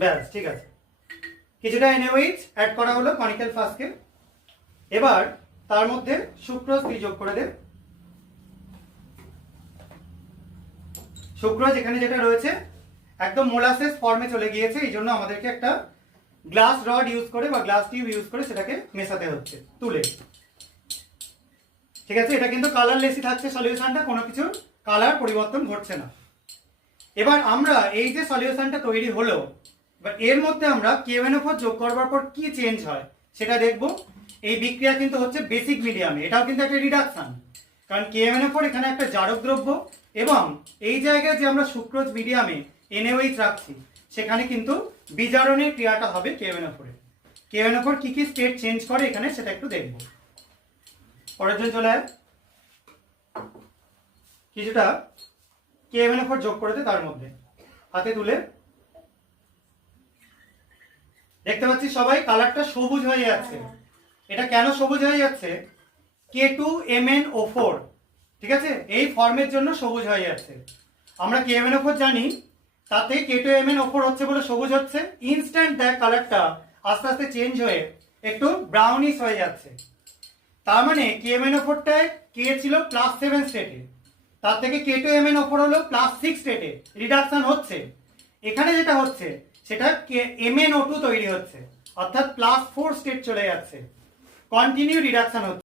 ব্যাস ঠিক আছে, কিছুটা NaOH অ্যাড করা হলো কনিক্যাল ফ্লাস্কে। এবার তার মধ্যে সুক্রোজ তুই যোগ করে দে। সুক্রোজ এখানে যেটা রয়েছে একদম মোলাসেস ফর্মে চলে গিয়েছে, এই জন্য আমাদেরকে একটা গ্লাস রড ইউজ করে বা গ্লাস টিউব ইউজ করে সেটাকে মেশাতে হচ্ছে তুলে। ঠিক আছে, এটা কিন্তু কালারলেসই থাকছে সলিউশনটা, কোনো কিছু কালার পরিবর্তন ঘটছে না। এবার আমরা এই যে সলিউশনটা তৈরি হলো, এবার এর মধ্যে আমরা KNO4 যোগ করবার পর কি চেঞ্জ হয় সেটা দেখব। এই বিক্রিয়া কিন্তু হচ্ছে বেসিক মিডিয়ামে, এটাও কিন্তু একটা রিডাকশন, কারণ KNO4 এখানে একটা জারক দ্রব্য এবং এই জায়গায় যে আমরা সুক্রোজ মিডিয়ামে NaOH রাখছি সেখানে কিন্তু বিজারণের ক্রিয়াটা হবে KNO4 এ। KNO4 কি কি স্টেট চেঞ্জ করে এখানে সেটা একটু দেখব। পরের জন চলে আয়, কিছুটা KNO4 যোগ করে দে তার মধ্যে, হাতে তুলে। দেখতে পাচ্ছি সবাই কালারটা সবুজ হয়ে যাচ্ছে। এটা কেন সবুজ হয়ে যাচ্ছে? K2MnO4, ঠিক আছে, এই ফর্মের জন্য সবুজ হয়ে যাচ্ছে। আমরা KMnO4 জানি, তাতে K2MnO4 হচ্ছে বলে সবুজ হচ্ছে। ইনস্ট্যান্ট দেখ কালারটা আস্তে আস্তে চেঞ্জ হয়ে একটু ব্রাউনিশ হয়ে যাচ্ছে। তার মানে KMnO4টায় K ছিল +7 স্টেটে, তার থেকে K2MnO4 হলো +6 স্টেটে রিডাকশন হচ্ছে। এখানে যেটা হচ্ছে সেটা MnO2 তৈরি হচ্ছে, অর্থাৎ +4 স্টেট চলে যাচ্ছে, কন্টিনিউ রিডাকশন হচ্ছে।